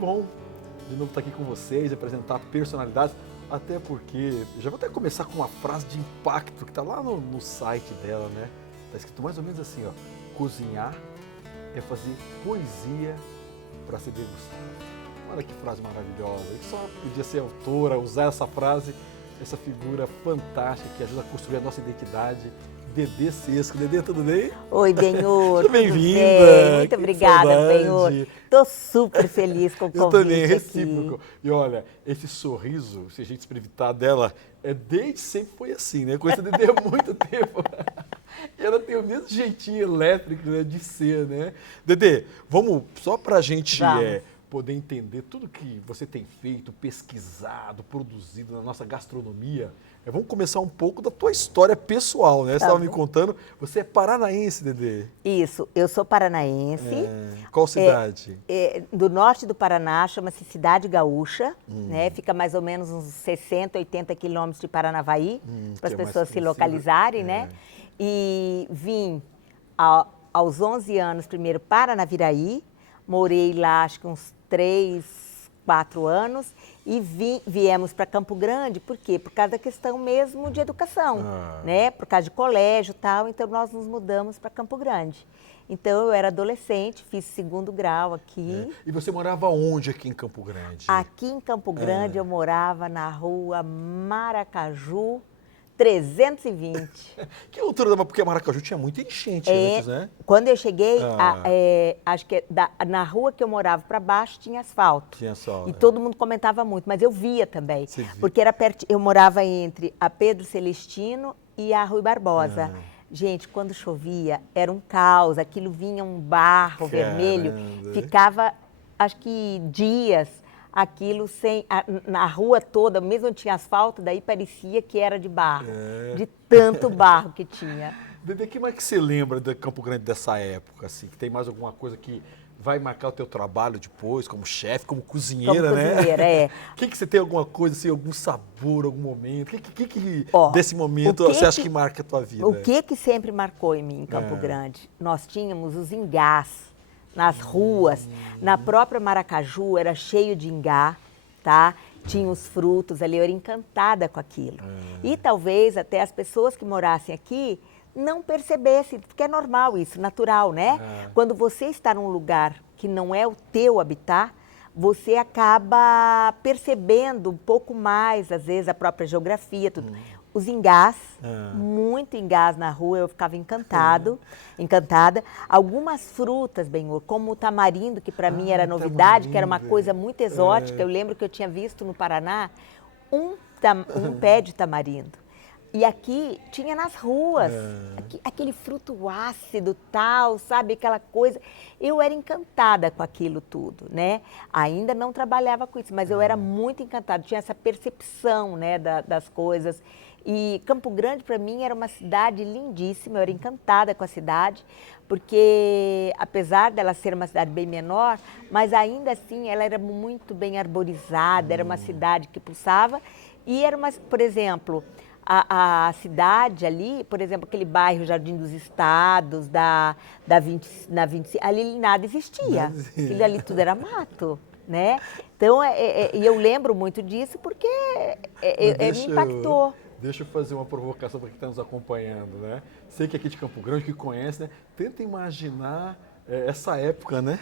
bom de novo estar aqui com vocês, apresentar personalidades, até porque, já vou até começar com uma frase de impacto que está lá no site dela, né? Está escrito mais ou menos assim, ó, cozinhar é fazer poesia para ser degustada. Olha que frase maravilhosa, e só podia ser autora, usar essa frase, essa figura fantástica que ajuda a construir a nossa identidade. Dedê Sesco. Dedê, tudo bem? Oi, Benhur. Seja bem-vinda. Muito obrigada, Benhur. Estou super feliz com o convite. Eu também, recíproco. Aqui. E olha, esse sorriso, se a gente se evitar dela, desde sempre foi assim, né? Conheço a Dedê há muito tempo. E ela tem o mesmo jeitinho elétrico, né, de ser, né? Dedê, vamos, só para a gente poder entender tudo que você tem feito, pesquisado, produzido na nossa gastronomia, vamos começar um pouco da tua história pessoal, né? Você estava me contando, você é paranaense, Dedê? Isso, eu sou paranaense. Qual cidade? Do norte do Paraná, chama-se Cidade Gaúcha, né? Fica mais ou menos uns 60, 80 quilômetros de Paranavaí, para as pessoas se localizarem, né? E vim aos 11 anos primeiro para Naviraí, morei lá acho que uns 3, 4 anos e viemos para Campo Grande, por quê? Por causa da questão mesmo de educação, né? Por causa de colégio e tal, então nós nos mudamos para Campo Grande. Então eu era adolescente, fiz 2º grau aqui. E você morava onde aqui em Campo Grande? Aqui em Campo Grande eu morava na rua Maracaju 320. Que altura dava? Porque Maracaju tinha muita enchente antes, né? Quando eu cheguei, acho que na rua que eu morava para baixo tinha asfalto. Tinha asfalto. E todo mundo comentava muito, mas eu via também. Porque era perto, eu morava entre a Pedro Celestino e a Rui Barbosa. Gente, quando chovia, era um caos, aquilo vinha um barro vermelho, ficava, acho que dias, aquilo na rua toda, mesmo onde tinha asfalto, daí parecia que era de barro, de tanto barro que tinha. Dedê, o que mais que você lembra de Campo Grande dessa época, assim? Que tem mais alguma coisa que vai marcar o teu trabalho depois, como chefe, como cozinheira, né? O que você tem alguma coisa, assim, algum sabor, algum momento? O que desse momento você acha que marca a tua vida? O que sempre marcou em mim em Campo Grande? Nós tínhamos os ingás nas ruas, na própria Maracaju era cheio de ingá, tá? Tinha os frutos ali, eu era encantada com aquilo. E talvez até as pessoas que morassem aqui não percebessem, porque é normal isso, natural, né? Quando você está num lugar que não é o teu habitat, você acaba percebendo um pouco mais, às vezes, a própria geografia, tudo. Os ingás, muito ingás na rua, eu ficava encantada. Algumas frutas, Benhur, como o tamarindo, que para mim era novidade, que era uma coisa muito exótica. Eu lembro que eu tinha visto no Paraná um pé de tamarindo. E aqui tinha nas ruas, aquele fruto ácido tal, sabe, aquela coisa. Eu era encantada com aquilo tudo, né? Ainda não trabalhava com isso, mas eu era muito encantada, tinha essa percepção, né, das coisas. E Campo Grande, para mim, era uma cidade lindíssima, eu era encantada com a cidade, porque apesar dela ser uma cidade bem menor, mas ainda assim ela era muito bem arborizada, era uma cidade que pulsava. E era uma, por exemplo, a cidade ali, por exemplo, aquele bairro Jardim dos Estados, na 25, ali nada existia. Aquilo ali tudo era mato, né? Então, e eu lembro muito disso porque me impactou. Deixa eu fazer uma provocação para quem está nos acompanhando, né? Sei que aqui de Campo Grande, que conhece, né? Tenta imaginar essa época, né?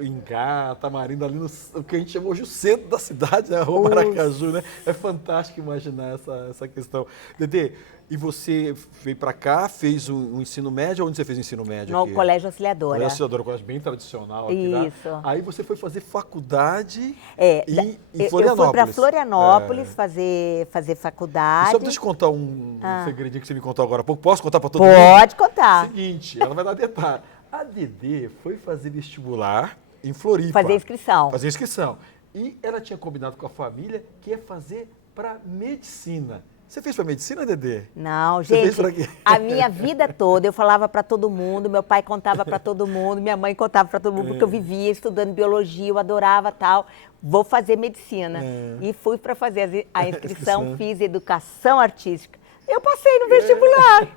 Ingá, tamarindo ali o que a gente chama hoje o centro da cidade, né? Rua Maracaju, né? É fantástico imaginar essa questão. Dedê, e você veio para cá, fez um ensino médio? Onde você fez o ensino médio? No Colégio Auxiliadora. Colégio Auxiliadora, um colégio bem tradicional aqui, né? Isso. Aí você foi fazer faculdade em Florianópolis. Eu fui para Florianópolis fazer faculdade. E só deixa eu contar um segredinho que você me contou agora há pouco. Posso contar para todo mundo? Pode contar. Seguinte, ela vai dar detalhe. A Dedê foi fazer vestibular em Floripa. Fazer inscrição. Fazer inscrição. E ela tinha combinado com a família que ia fazer para medicina. Você fez para medicina, Dedê? Não, Você gente, fez pra quê? a minha vida toda eu falava para todo mundo, meu pai contava para todo mundo, minha mãe contava para todo mundo, porque eu vivia estudando biologia, eu adorava tal, vou fazer medicina. E fui para fazer a inscrição, fiz educação artística. Eu passei no vestibular.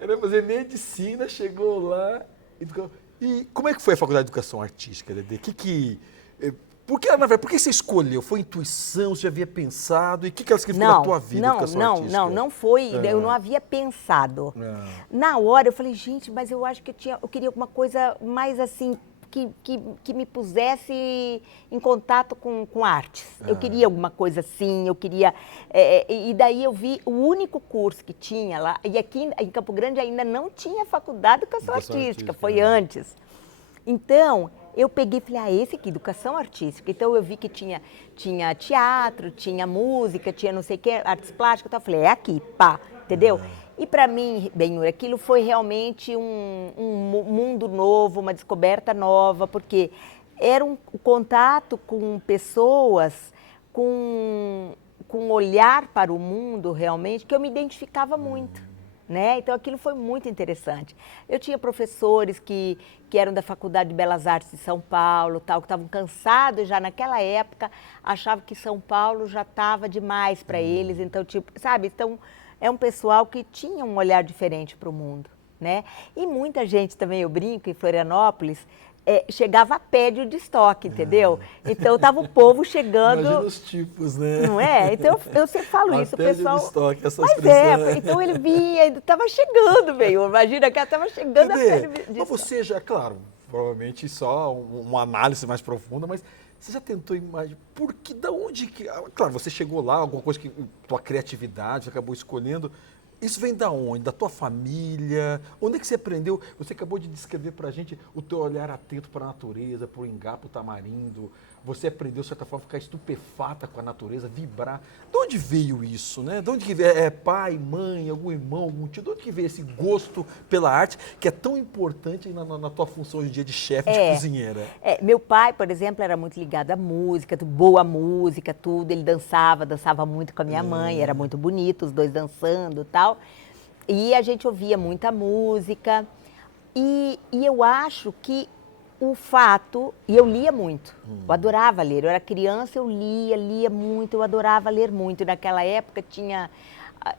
Ela ia fazer medicina, chegou lá e ficou... E como é que foi a Faculdade de Educação Artística, Dedê? Por que você escolheu? Foi intuição? Você já havia pensado? E o que ela significou na tua vida, educação artística? Não foi. Eu não havia pensado. Na hora eu falei, gente, mas eu acho que eu queria alguma coisa mais assim, que me pusesse em contato com artes. Eu queria alguma coisa assim, eu queria... e daí eu vi o único curso que tinha lá, e aqui em Campo Grande ainda não tinha Faculdade de Educação Artística, foi antes. Então, eu peguei e falei, esse aqui, Educação Artística. Então, eu vi que tinha teatro, tinha música, tinha não sei o que, artes plásticas. Então, eu falei, é aqui, pá, entendeu? E para mim, Benhur, aquilo foi realmente um mundo novo, uma descoberta nova, porque era um contato com pessoas, com um olhar para o mundo realmente, que eu me identificava muito. Né? Então, aquilo foi muito interessante. Eu tinha professores que eram da Faculdade de Belas Artes de São Paulo, tal, que estavam cansados já naquela época, achavam que São Paulo já estava demais para eles. Então, tipo, sabe? Então, é um pessoal que tinha um olhar diferente para o mundo. Né? E muita gente também, eu brinco, em Florianópolis, chegava a pé de estoque, entendeu? Então, estava o povo chegando... Imagina os tipos, né? Não é? Então, eu sempre falo isso, o pessoal... Estoque, essa mas expressão. Então ele vinha, estava chegando, veio. Imagina que ela estava chegando a pé de Mas você já, claro, provavelmente só uma análise mais profunda, mas você já tentou imaginar, da onde que... Claro, você chegou lá, alguma coisa que... Tua criatividade, você acabou escolhendo... Isso vem da onde? Da tua família? Onde é que você aprendeu? Você acabou de descrever para a gente o teu olhar atento para a natureza, para o ingá, para o tamarindo. Você aprendeu, de certa forma, a ficar estupefata com a natureza, vibrar. De onde veio isso, né? De onde que veio? Pai, mãe, algum irmão, algum tio? De onde que veio esse gosto pela arte que é tão importante na tua função hoje em dia de chefe, de cozinheira? Meu pai, por exemplo, era muito ligado à música, boa música, tudo. Ele dançava muito com a minha mãe, era muito bonito, os dois dançando e tal. E a gente ouvia muita música. E eu acho que o fato... E eu lia muito. Eu adorava ler. Eu era criança, eu lia muito, eu adorava ler muito. Naquela época tinha...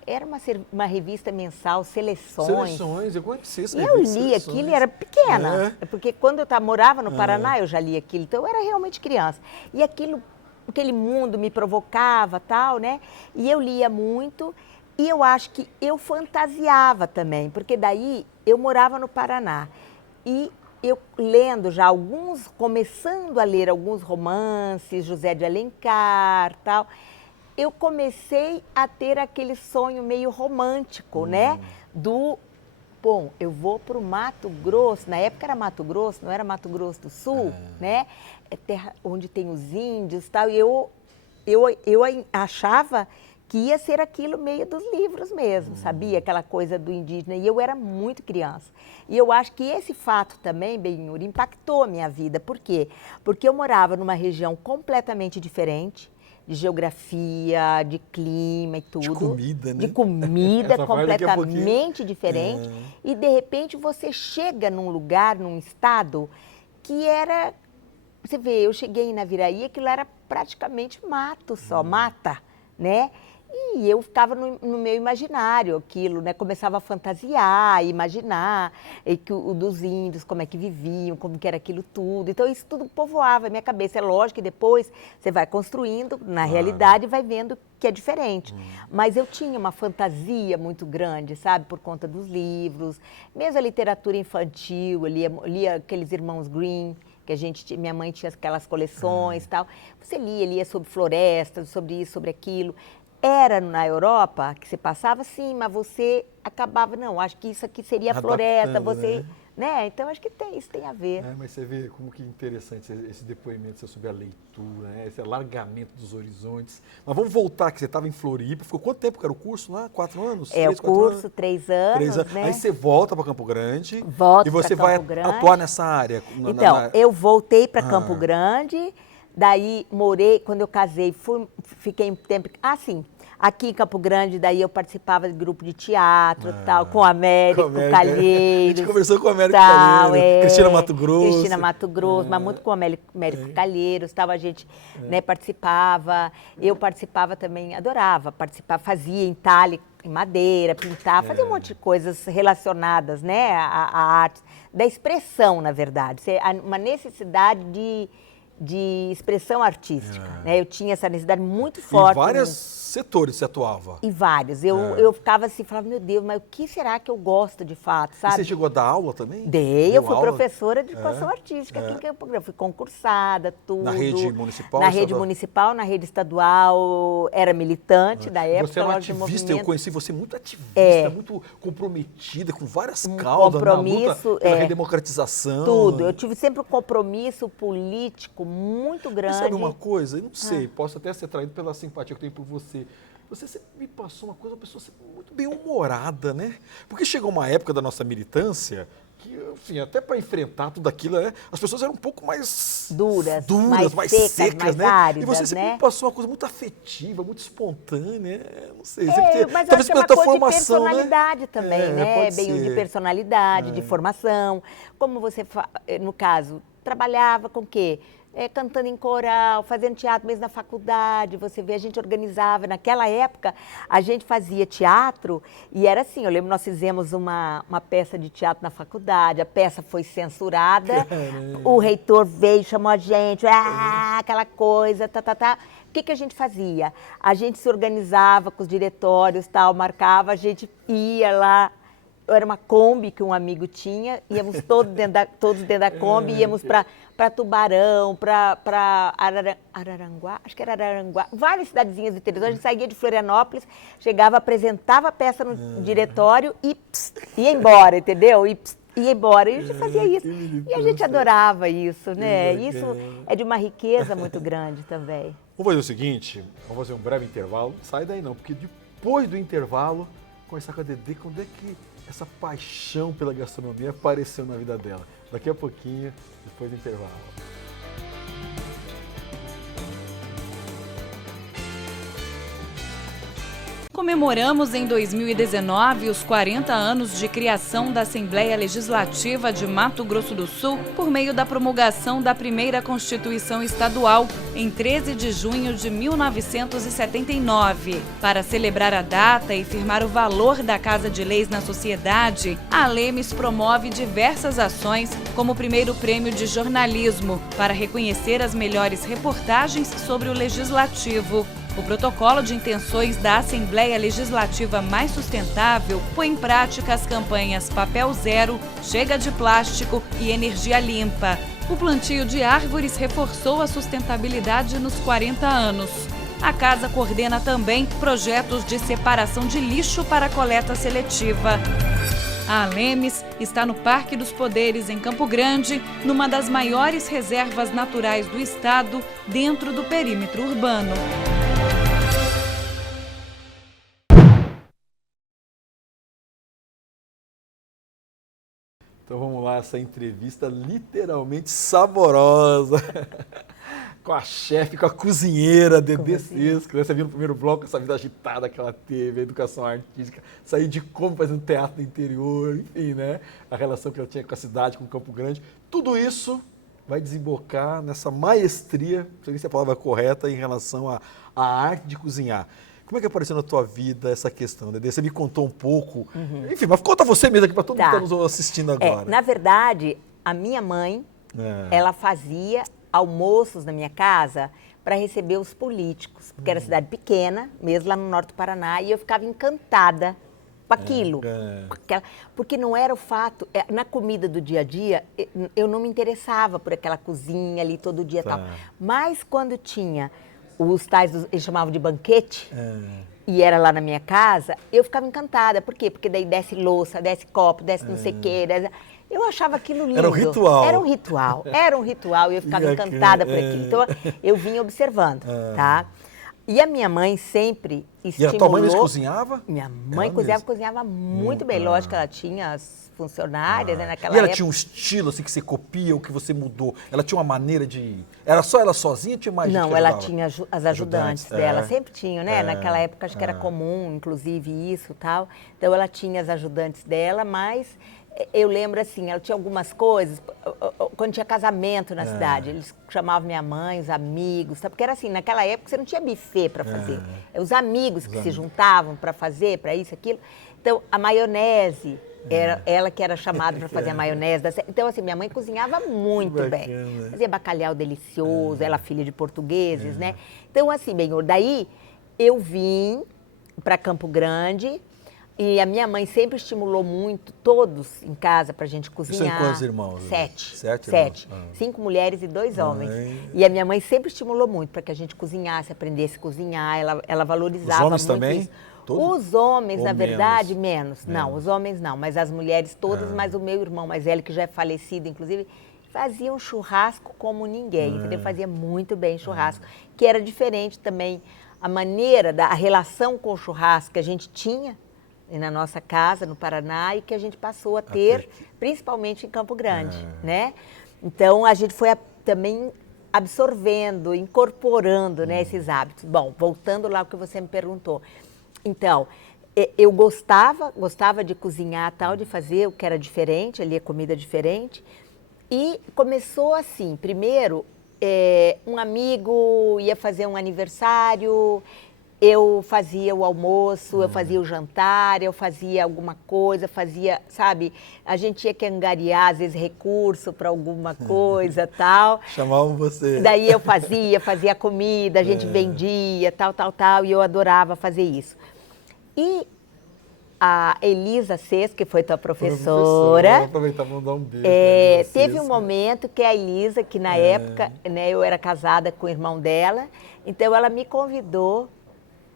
Era uma revista mensal, Seleções. Seleções, eu conheci essa revista. E eu lia aquilo e era pequena. Porque quando eu morava no Paraná, eu já lia aquilo. Então, eu era realmente criança. E aquele mundo me provocava, tal, né? E eu lia muito. E eu acho que eu fantasiava também. Porque daí, eu morava no Paraná. E eu lendo já começando a ler alguns romances, José de Alencar, tal... eu comecei a ter aquele sonho meio romântico, né? Eu vou para o Mato Grosso, na época era Mato Grosso, não era Mato Grosso do Sul, né? É terra onde tem os índios e tal, e eu achava que ia ser aquilo meio dos livros mesmo, sabia? Aquela coisa do indígena, e eu era muito criança. E eu acho que esse fato também, Benhur, impactou a minha vida. Por quê? Porque eu morava numa região completamente diferente, de geografia, de clima e tudo. De comida, né? De comida completamente diferente. E, de repente, você chega num lugar, num estado, que era... Você vê, eu cheguei em Naviraí, aquilo era praticamente mato só, mata, né? E eu ficava no meu imaginário aquilo, né? Começava a fantasiar, imaginar dos índios, como é que viviam, como que era aquilo tudo. Então, isso tudo povoava a minha cabeça. É lógico que depois você vai construindo, na realidade, e vai vendo que é diferente. Mas eu tinha uma fantasia muito grande, sabe? Por conta dos livros, mesmo a literatura infantil, eu lia aqueles Irmãos Grimm, que minha mãe tinha aquelas coleções e tal. Você lia sobre florestas, sobre isso, sobre aquilo. Era na Europa que você passava, sim, mas você acabava, não, acho que isso aqui seria a floresta, você... Né? Então, acho que isso tem a ver. Mas você vê como que interessante esse depoimento sobre a leitura, né? Esse alargamento dos horizontes. Mas vamos voltar, que você estava em Floripa. Ficou quanto tempo que era o curso lá? 4 anos? 3 anos, né? Aí você volta para Campo Grande. Volto e você vai atuar nessa área? Eu voltei para Campo Grande, daí morei, quando eu casei, fiquei um tempo... Aqui em Campo Grande, daí eu participava de grupo de teatro, tal, com Américo Calheiros. A gente conversou com o Américo tal, Calheiros, Cristina Mato Grosso. Cristina Mato Grosso, mas muito com o Américo Calheiros, tal, a gente né, participava. Eu participava também, adorava participar, fazia entalhe em madeira, pintar, fazia um monte de coisas relacionadas né, à arte, da expressão, na verdade. Uma necessidade de expressão artística. Né? Eu tinha essa necessidade muito forte. Em vários setores você atuava. Em vários. Eu ficava assim, falava, meu Deus, mas o que será que eu gosto de fato, sabe? E você chegou a dar aula também? Eu fui professora de educação artística aqui em Campo Grande. Fui concursada, tudo. Na rede municipal? Na rede municipal, na rede estadual, era militante da época. Você era uma ativista, eu conheci você muito ativista, muito comprometida com várias causas, compromisso, na luta pela redemocratização. Tudo. Eu tive sempre um compromisso político muito grande. Mas sabe uma coisa? Eu não sei, posso até ser traído pela simpatia que eu tenho por você. Você sempre me passou uma coisa, uma pessoa sempre muito bem-humorada, né? Porque chegou uma época da nossa militância que, enfim, até para enfrentar tudo aquilo, né, as pessoas eram um pouco mais duras, mais secas, mais né? áridas, e você sempre né? me passou uma coisa muito afetiva, muito espontânea, não sei. Mas talvez eu acho pela que é uma coisa formação, de personalidade também, né? Bem de personalidade, de formação. Como você, no caso, trabalhava com o quê? Cantando em coral, fazendo teatro mesmo na faculdade, você vê, a gente organizava. Naquela época, a gente fazia teatro e era assim, eu lembro, nós fizemos uma peça de teatro na faculdade, a peça foi censurada, o reitor veio, chamou a gente, aquela coisa, O que a gente fazia? A gente se organizava com os diretórios, tal, marcava, a gente ia lá. Era uma Kombi que um amigo tinha, íamos todos dentro da Kombi, íamos para Tubarão, para Araranguá, acho que era Araranguá, várias cidadezinhas do interior. A gente saía de Florianópolis, chegava, apresentava a peça no diretório e ia embora, entendeu? Ia embora, e a gente fazia isso. E a gente adorava isso, né? Isso é de uma riqueza muito grande também. Vamos fazer o seguinte, vamos fazer um breve intervalo. Sai daí não, porque depois do intervalo, conversar com a Dedê, quando é que essa paixão pela gastronomia apareceu na vida dela. Daqui a pouquinho, depois do intervalo. Comemoramos em 2019 os 40 anos de criação da Assembleia Legislativa de Mato Grosso do Sul por meio da promulgação da primeira Constituição Estadual em 13 de junho de 1979. Para celebrar a data e firmar o valor da Casa de Leis na sociedade, a Lemes promove diversas ações, como o primeiro prêmio de jornalismo, para reconhecer as melhores reportagens sobre o Legislativo. O protocolo de intenções da Assembleia Legislativa Mais Sustentável põe em prática as campanhas Papel Zero, Chega de Plástico e Energia Limpa. O plantio de árvores reforçou a sustentabilidade nos 40 anos. A casa coordena também projetos de separação de lixo para coleta seletiva. A Lemes está no Parque dos Poderes, em Campo Grande, numa das maiores reservas naturais do estado, dentro do perímetro urbano. Então vamos lá, essa entrevista literalmente saborosa com a chefe, com a cozinheira Dedê Sesco. Você viu no primeiro bloco essa vida agitada que ela teve, a educação artística, sair de como fazendo teatro no interior, enfim, né? A relação que ela tinha com a cidade, com Campo Grande. Tudo isso vai desembocar nessa maestria, não sei se a palavra é correta, em relação à arte de cozinhar. Como é que apareceu na tua vida essa questão, Dedê? Você me contou um pouco. Enfim, mas conta você mesmo aqui para todo mundo que está nos assistindo agora. Na verdade, a minha mãe, ela fazia almoços na minha casa para receber os políticos, porque era cidade pequena, mesmo lá no norte do Paraná, e eu ficava encantada com aquilo. Porque não era o fato, na comida do dia a dia, eu não me interessava por aquela cozinha ali todo dia e tal. Mas quando tinha os tais, eles chamavam de banquete, e era lá na minha casa, eu ficava encantada. Por quê? Porque daí desce louça, desce copo, desce não sei o quê. Eu achava aquilo lindo. Era um ritual. Era um ritual e eu ficava encantada por aquilo. Então, eu vinha observando, tá? E a minha mãe sempre estimulou... E a tua mãe mesmo cozinhava? Minha mãe Ela cozinhava, mesmo? cozinhava muito bem. Lógico que ela tinha as funcionárias, né, naquela E ela época. tinha um estilo assim que você copia, ou que você mudou? Ela tinha uma maneira de... Era só ela sozinha ou tinha mais gente Não, que ela ajudava? tinha as ajudantes dela, sempre tinham, né? Naquela época acho que era é. comum, inclusive, isso e tal. Então ela tinha as ajudantes dela, mas eu lembro assim, ela tinha algumas coisas, quando tinha casamento na cidade, eles chamavam minha mãe, os amigos, sabe? Porque era assim, naquela época você não tinha buffet para fazer. Os amigos que se juntavam para fazer, para isso, aquilo. Então, a maionese, era ela que era chamada para fazer a maionese. Então, assim, minha mãe cozinhava muito bem. Fazia bacalhau delicioso, ela filha de portugueses, né? Então, assim, bem, daí eu vim para Campo Grande e a minha mãe sempre estimulou muito, todos em casa, para a gente cozinhar. Você tem quantos irmãos? 7. 7 7. irmãos? 5 mulheres e 2 homens. E a minha mãe sempre estimulou muito para que a gente cozinhasse, aprendesse a cozinhar. Ela valorizava Os homens muito também? isso. Todo? Os homens, Ou na verdade, menos. Menos. Não, os homens não, mas as mulheres todas, mas o meu irmão mais velho, que já é falecido, inclusive, fazia um churrasco como ninguém, entendeu? Fazia muito bem churrasco, que era diferente também a maneira, a relação com o churrasco que a gente tinha na nossa casa, no Paraná, e que a gente passou a ter, principalmente em Campo Grande, né? Então, a gente foi também absorvendo, incorporando, né, esses hábitos. Bom, voltando lá ao que você me perguntou. Então, eu gostava de cozinhar, tal, de fazer o que era diferente, ali a comida diferente. E começou assim, primeiro, um amigo ia fazer um aniversário, eu fazia o almoço, eu fazia o jantar, eu fazia alguma coisa, sabe, a gente tinha que angariar, às vezes, recurso para alguma coisa, tal. Chamavam você. Daí eu fazia comida, a gente vendia, tal, e eu adorava fazer isso. E a Elisa Cês, que foi tua professora. Vou aproveitar para mandar um beijo. Teve um momento que a Elisa, que na época, né, eu era casada com o irmão dela, então ela me convidou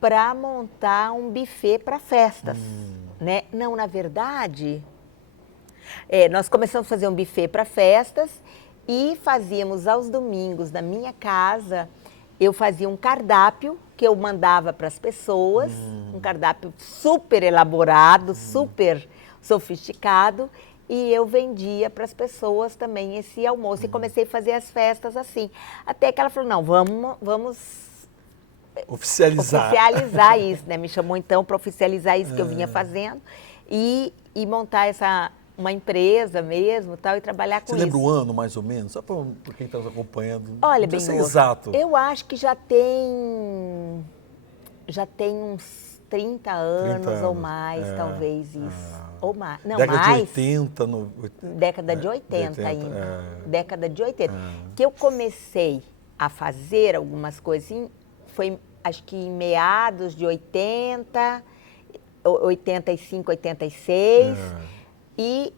para montar um buffet para festas, né? Não, na verdade, nós começamos a fazer um buffet para festas e fazíamos aos domingos na minha casa, eu fazia um cardápio que eu mandava para as pessoas, um cardápio super elaborado, super sofisticado, e eu vendia para as pessoas também esse almoço. E comecei a fazer as festas assim. Até que ela falou, não, vamos oficializar isso, né? Me chamou então para oficializar isso que eu vinha fazendo e montar uma empresa mesmo, tal, e trabalhar com isso. Você lembra o ano, mais ou menos? Só para quem está nos acompanhando. Olha, bem exato. Eu acho que já tem uns 30 anos ou mais, talvez isso. Ou mais. Não, década mais. de 80. Década de 80 ainda. Década de 80. Que eu comecei a fazer algumas coisinhas, foi acho que em meados de 80, 85, 86. E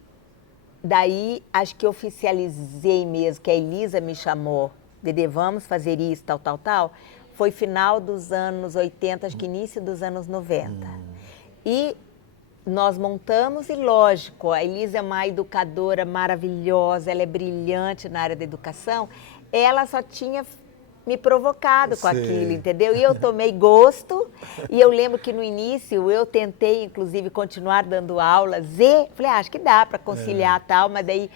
daí, acho que oficializei mesmo, que a Elisa me chamou, Dedê, vamos fazer isso, tal. Foi final dos anos 80, acho que início dos anos 90. E nós montamos, e lógico, a Elisa é uma educadora maravilhosa, ela é brilhante na área da educação, ela só tinha me provocado com aquilo, entendeu? E eu tomei gosto, e eu lembro que no início eu tentei, inclusive, continuar dando aulas, e falei, acho que dá para conciliar tal, mas daí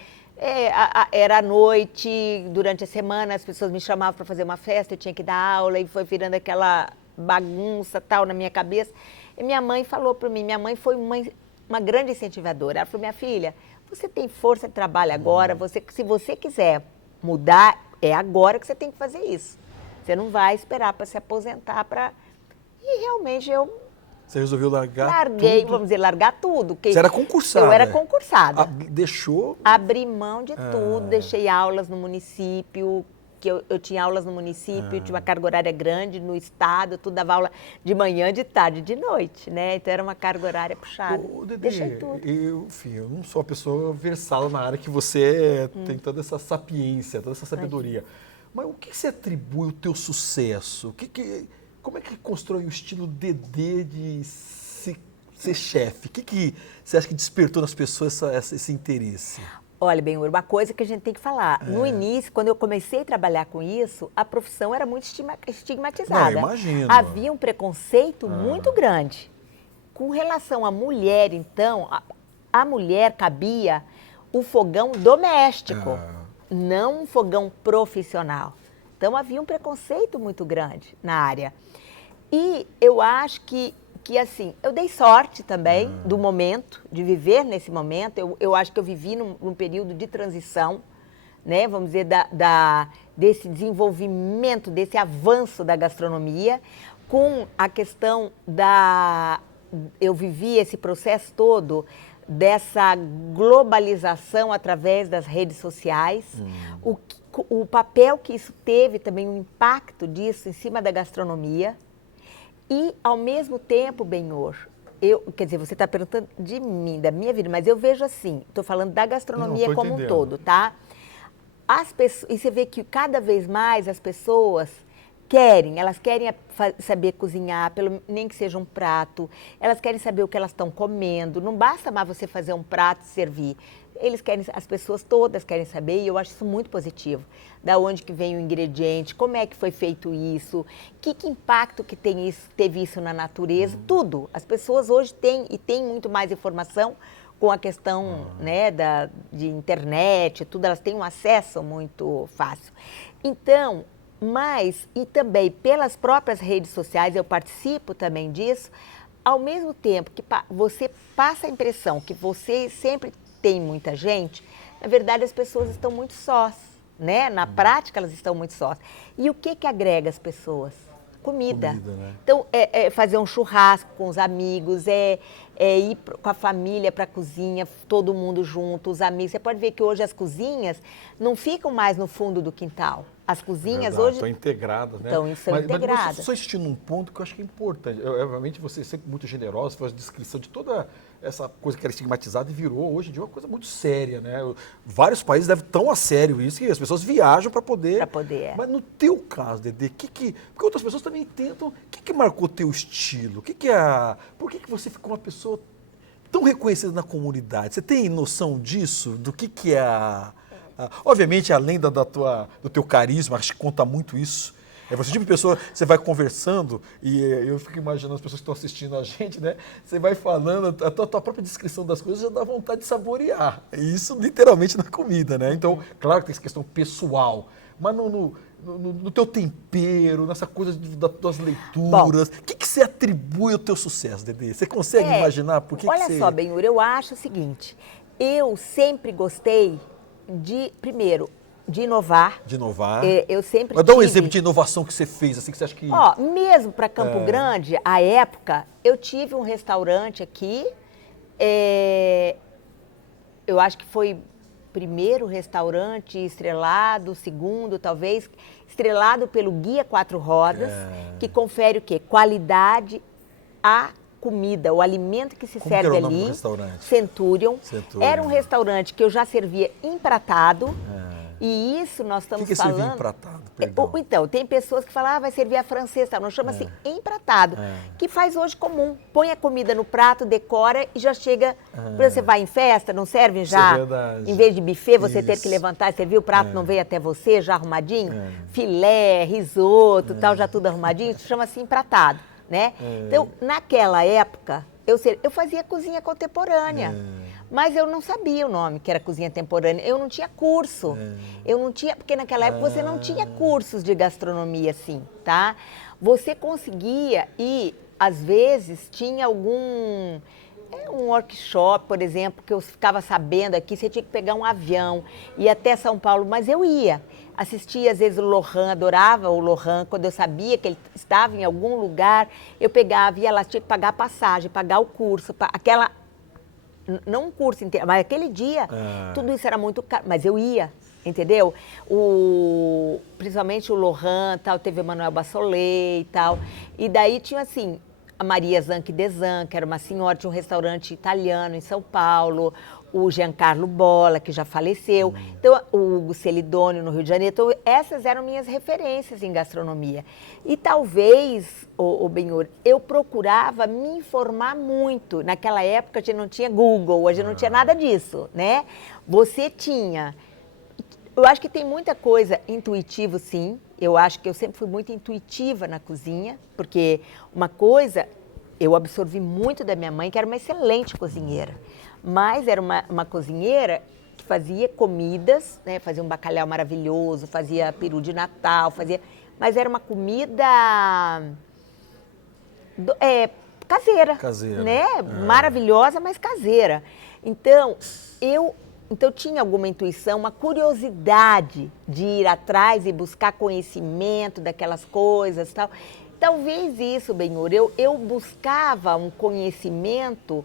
era à noite, durante a semana as pessoas me chamavam para fazer uma festa, eu tinha que dar aula, e foi virando aquela bagunça tal na minha cabeça. E minha mãe falou para mim, minha mãe foi uma grande incentivadora, ela falou, minha filha, você tem força de trabalho agora, se você quiser mudar, é agora que você tem que fazer isso. Você não vai esperar para se aposentar para... E realmente Você resolveu largar tudo? Vamos dizer, largar tudo. Você era concursada? Eu era concursada. Deixou? Abri mão de tudo, deixei aulas no município, que eu tinha aulas no município, tinha uma carga horária grande no estado, tudo dava aula de manhã, de tarde, de noite, né? Então era uma carga horária puxada. Dedê, deixei tudo. Eu não sou uma pessoa versada na área que você tem toda essa sapiência, toda essa sabedoria. Mas o que você atribui o teu sucesso? Como é que constrói o estilo Dedê de ser chefe? O que você acha que despertou nas pessoas esse interesse? Olha, bem, uma coisa que a gente tem que falar. No início, quando eu comecei a trabalhar com isso, a profissão era muito estigmatizada. Não, imagino. Havia um preconceito muito grande. Com relação à mulher, então, a mulher cabia o fogão doméstico, não um fogão profissional. Então, havia um preconceito muito grande na área. E eu acho que assim, eu dei sorte também do momento, de viver nesse momento. Eu acho que eu vivi num período de transição, né? Vamos dizer, desse desenvolvimento, desse avanço da gastronomia, com a questão eu vivi esse processo todo dessa globalização através das redes sociais, o papel que isso teve também, o impacto disso em cima da gastronomia. E, ao mesmo tempo, Benhor, quer dizer, você está perguntando de mim, da minha vida, mas eu vejo assim, estou falando da gastronomia como um todo, tá? E você vê que cada vez mais as pessoas elas querem saber cozinhar, nem que seja um prato, elas querem saber o que elas estão comendo, não basta mais você fazer um prato e servir. As pessoas todas querem saber, e eu acho isso muito positivo. Da onde que vem o ingrediente, como é que foi feito isso, que impacto que teve isso na natureza, tudo. As pessoas hoje têm muito mais informação com a questão, né, de internet, tudo, elas têm um acesso muito fácil. Então, e também pelas próprias redes sociais, eu participo também disso, ao mesmo tempo que você passa a impressão que você sempre tem muita gente, na verdade as pessoas estão muito sós, né? Na prática elas estão muito sós. E o que agrega as pessoas? Comida. Né? Então, é fazer um churrasco com os amigos, é ir com a família para a cozinha, todo mundo junto, os amigos. Você pode ver que hoje as cozinhas não ficam mais no fundo do quintal. As cozinhas hoje estão integradas, né? Estão integradas. Mas só insistindo num ponto que eu acho que é importante. Obviamente, você é sempre muito generosa, faz a descrição de toda essa coisa que era estigmatizada e virou hoje em dia uma coisa muito séria, né? Vários países levam tão a sério isso que as pessoas viajam para poder. Mas no teu caso, Dedê, porque outras pessoas também tentam. O que marcou teu estilo? Por que você ficou uma pessoa tão reconhecida na comunidade? Você tem noção disso? Do que é obviamente, além do teu carisma, acho que conta muito isso. Você tipo de pessoa, você vai conversando e eu fico imaginando as pessoas que estão assistindo a gente, né? Você vai falando, a tua própria descrição das coisas já dá vontade de saborear. E isso literalmente na comida, né? Então, claro que tem essa questão pessoal, mas no teu tempero, nessa coisa das leituras, o que você atribui ao teu sucesso, Dedê? Você consegue imaginar por que olha só, Benhur, eu acho o seguinte, eu sempre gostei primeiro, de inovar. Eu sempre Mas dá um exemplo de inovação que você fez, assim, que você acha que... Mesmo para Campo Grande, à época, eu tive um restaurante aqui, eu acho que foi o primeiro restaurante estrelado, segundo, talvez, estrelado pelo Guia Quatro Rodas, que confere o quê? Qualidade à comida, o alimento que se serve era o nome ali. do restaurante? Centurion. Era um restaurante que eu já servia empratado. E isso nós estamos falando... O que servia empratado? Perdão. Então, tem pessoas que falam, vai servir a francesa, não chama assim empratado, que faz hoje comum. Põe a comida no prato, decora e já chega... Você vai em festa, não serve já? Isso é verdade. Em vez de buffet, você ter que levantar e servir, o prato não veio até você, já arrumadinho? Filé, risoto, tal, já tudo arrumadinho, isso chama assim empratado, né? Então, naquela época, eu fazia cozinha contemporânea. Mas eu não sabia o nome, que era cozinha contemporânea. Eu não tinha curso. Eu não tinha, porque naquela época você não tinha cursos de gastronomia assim, tá? Você conseguia e, às vezes, tinha um workshop, por exemplo, que eu ficava sabendo aqui, você tinha que pegar um avião, ir até São Paulo, mas eu ia. Assistia, às vezes, o Lohan, adorava o Lohan, quando eu sabia que ele estava em algum lugar, eu pegava, ia lá, tinha que pagar a passagem, pagar o curso, não um curso inteiro, mas aquele dia, tudo isso era muito caro, mas eu ia, entendeu? Principalmente o Lohan, tal, teve o Manuel Bassolé e tal, e daí tinha assim, a Maria Zanchi Desan, que era uma senhora, tinha um restaurante italiano em São Paulo, o Giancarlo Bolla, que já faleceu, então, o Hugo Celidônio, no Rio de Janeiro. Então, essas eram minhas referências em gastronomia. E talvez, o Benhur, eu procurava me informar muito. Naquela época, a gente não tinha Google, a gente não tinha nada disso, né? Você tinha... Eu acho que tem muita coisa intuitiva, sim. Eu acho que eu sempre fui muito intuitiva na cozinha, porque uma coisa, eu absorvi muito da minha mãe, que era uma excelente cozinheira. Mas era uma cozinheira que fazia comidas, né? Fazia um bacalhau maravilhoso, fazia peru de Natal, mas era uma comida caseira, né? Maravilhosa, mas caseira. Então, eu tinha alguma intuição, uma curiosidade de ir atrás e buscar conhecimento daquelas coisas e tal. Talvez isso, Benhur, eu buscava um conhecimento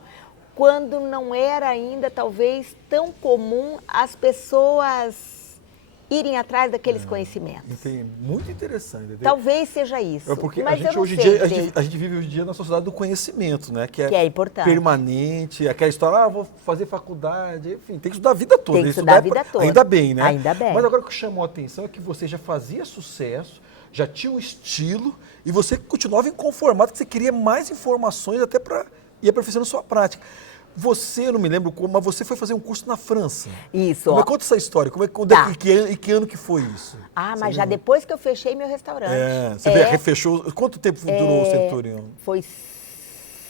quando não era ainda, talvez, tão comum as pessoas irem atrás daqueles conhecimentos. Entendi. Muito interessante. Entendeu? Talvez seja isso. Porque mas a gente vive hoje em dia na sociedade do conhecimento, né? Que é importante. Permanente, aquela história, vou fazer faculdade, enfim, tem que estudar a vida toda. Tem que estudar a vida toda. Ainda bem, né? Ainda bem. Mas agora o que chamou a atenção é que você já fazia sucesso, já tinha um estilo e você continuava inconformado, que você queria mais informações até para ir aperfeiçoando sua prática. Você, eu não me lembro como, mas você foi fazer um curso na França. Isso. Conta essa história. Que ano que foi isso? Mas já depois que eu fechei meu restaurante. Você refechou. Quanto tempo durou o Centurion? Foi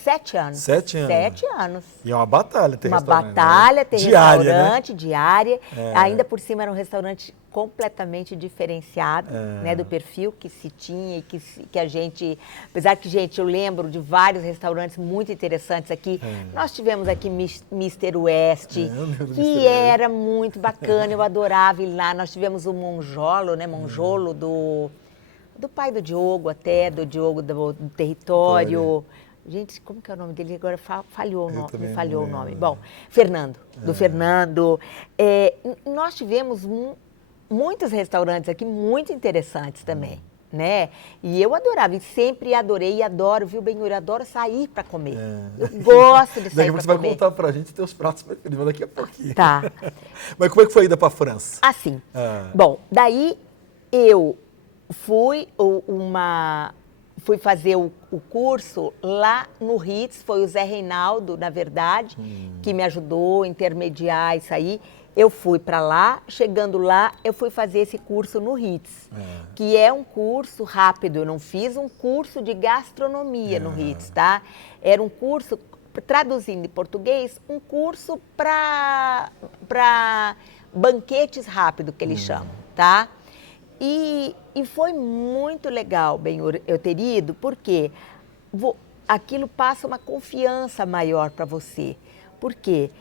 7 anos. 7 anos? 7 anos. E é uma batalha ter restaurante. Uma batalha ter diária, restaurante, diária. Ainda por cima era um restaurante completamente diferenciado, né, do perfil que se tinha e que a gente... Apesar que, gente, eu lembro de vários restaurantes muito interessantes aqui. Nós tivemos aqui Mr. West, que era muito bacana, eu adorava ir lá. Nós tivemos o Monjolo, né, Monjolo do pai do Diogo até, do Diogo do Território. Gente, como que é o nome dele? Agora me falhou o nome. Bom, Fernando, do Fernando. Nós tivemos muitos restaurantes aqui muito interessantes também, né? E eu adorava, e sempre adorei e adoro, viu, Benhur? Eu adoro sair para comer. Eu gosto de sair para comer. Você vai contar para a gente os teus pratos preferidos, daqui a pouquinho. Tá. Mas como é que foi a ida para a França? Assim. Bom, daí eu fui fazer o curso lá no Ritz, foi o Zé Reinaldo, na verdade, que me ajudou a intermediar isso aí. Eu fui para lá, chegando lá, eu fui fazer esse curso no Ritz, que é um curso rápido. Eu não fiz um curso de gastronomia no Ritz, tá? Era um curso, traduzindo em português, um curso para banquetes rápidos, que eles chamam, tá? E foi muito legal, Benhur, eu ter ido, porque aquilo passa uma confiança maior para você. Por quê?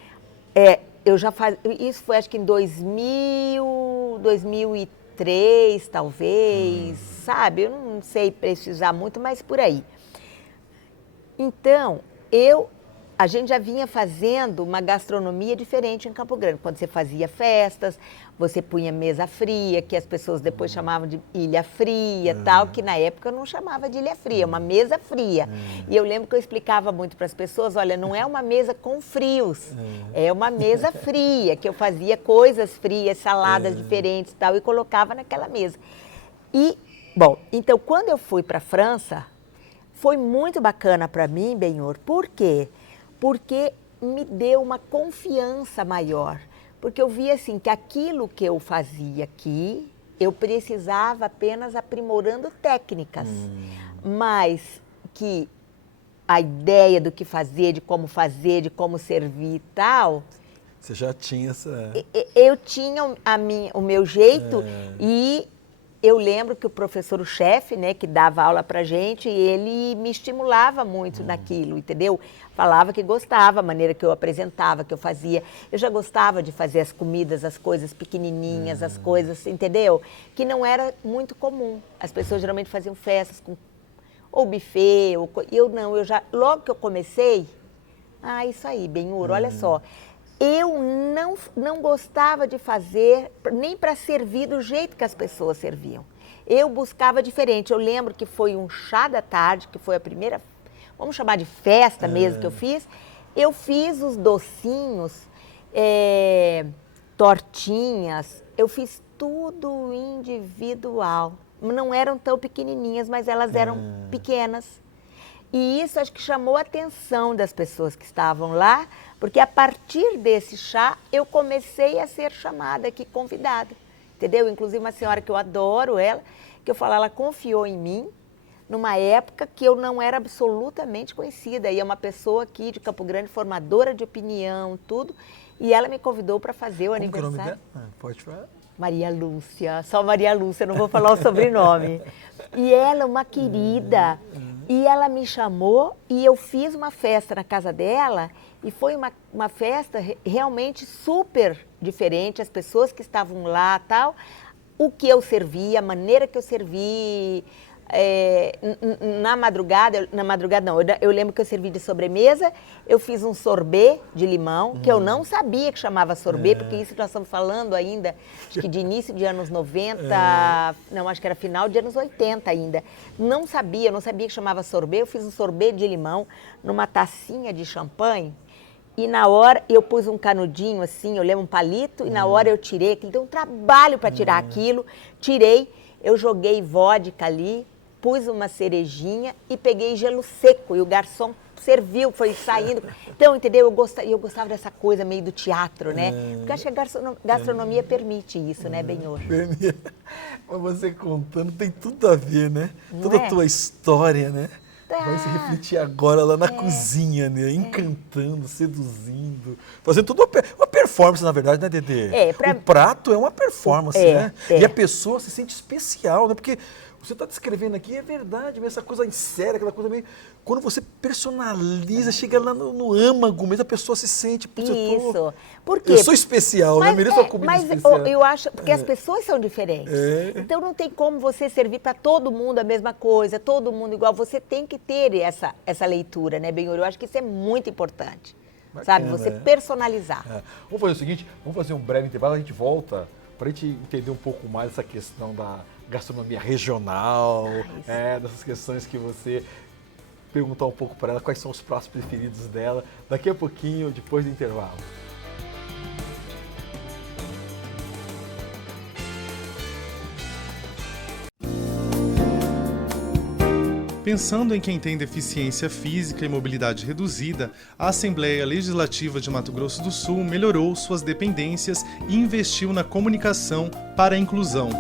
Isso foi acho que em 2003, talvez, sabe? Eu não sei precisar muito, mas por aí. Então, a gente já vinha fazendo uma gastronomia diferente em Campo Grande. Quando você fazia festas, você punha mesa fria, que as pessoas depois chamavam de ilha fria, tal, que na época eu não chamava de ilha fria, uma mesa fria. E eu lembro que eu explicava muito para as pessoas, olha, não é uma mesa com frios, é uma mesa fria, que eu fazia coisas frias, saladas diferentes e tal, e colocava naquela mesa. Bom, então quando eu fui para a França, foi muito bacana para mim, Benhur. Por quê? Porque me deu uma confiança maior. Porque eu vi assim que aquilo que eu fazia aqui, eu precisava apenas aprimorando técnicas. Mas que a ideia do que fazer, de como servir e tal... Você já tinha essa... Eu tinha o meu jeito e... Eu lembro que o professor, o chefe, né, que dava aula pra gente, ele me estimulava muito naquilo, entendeu? Falava que gostava, a maneira que eu apresentava, que eu fazia. Eu já gostava de fazer as comidas, as coisas pequenininhas, as coisas, entendeu? Que não era muito comum. As pessoas geralmente faziam festas com ou buffet, eu não, logo que eu comecei, isso aí, Benhur, olha só. Eu não gostava de fazer, nem para servir do jeito que as pessoas serviam. Eu buscava diferente. Eu lembro que foi um chá da tarde, que foi a primeira, vamos chamar de festa mesmo que eu fiz. Eu fiz os docinhos tortinhas, eu fiz tudo individual. Não eram tão pequenininhas, mas elas eram pequenas. E isso acho que chamou a atenção das pessoas que estavam lá, porque a partir desse chá eu comecei a ser chamada aqui, convidada, entendeu? Inclusive uma senhora que eu adoro ela, que eu falo, ela confiou em mim numa época que eu não era absolutamente conhecida. E é uma pessoa aqui de Campo Grande, formadora de opinião, tudo, e ela me convidou para fazer o aniversário. Como é o nome dela? Pode falar? Maria Lúcia, só Maria Lúcia, não vou falar o sobrenome. E ela é uma querida. E ela me chamou e eu fiz uma festa na casa dela e foi uma festa realmente super diferente. As pessoas que estavam lá, tal, o que eu servi, a maneira que eu servi. Na madrugada não, eu lembro que eu servi de sobremesa, eu fiz um sorbet de limão, que eu não sabia que chamava sorbet, porque isso nós estamos falando ainda, acho que de início de anos 90, não, acho que era final de anos 80 ainda. Não sabia que chamava sorbet, eu fiz um sorbet de limão numa tacinha de champanhe, e na hora eu pus um canudinho assim, eu lembro um palito, e na hora eu tirei, aquilo deu um trabalho para tirar aquilo, tirei, eu joguei vodka ali, pus uma cerejinha e peguei gelo seco e o garçom serviu, foi saindo. Então, entendeu? Eu gostava dessa coisa meio do teatro, né? Porque acho que a gastronomia permite isso, né, Benhor? Mas você contando tem tudo a ver, né? Toda a tua história, né? Vai se refletir agora lá na cozinha, né? Encantando, seduzindo, fazendo tudo uma performance, na verdade, né, Dedê? O prato é uma performance, né? E a pessoa se sente especial, né? Porque você está descrevendo aqui, é verdade, essa coisa em sério, aquela coisa meio... Quando você personaliza, chega lá no âmago, mesmo a pessoa se sente... Isso. Por quê? Eu sou especial, né? Mereço uma comida especial. Eu acho, porque as pessoas são diferentes. Então não tem como você servir para todo mundo a mesma coisa, todo mundo igual. Você tem que ter essa leitura, né, Benhor? Eu acho que isso é muito importante. Bacana, sabe? Você personalizar. Vamos fazer o seguinte, vamos fazer um breve intervalo, a gente volta para a gente entender um pouco mais essa questão da gastronomia regional, dessas questões que você perguntar um pouco para ela, quais são os pratos preferidos dela, daqui a pouquinho, depois do intervalo. Pensando em quem tem deficiência física e mobilidade reduzida, a Assembleia Legislativa de Mato Grosso do Sul melhorou suas dependências e investiu na comunicação para a inclusão.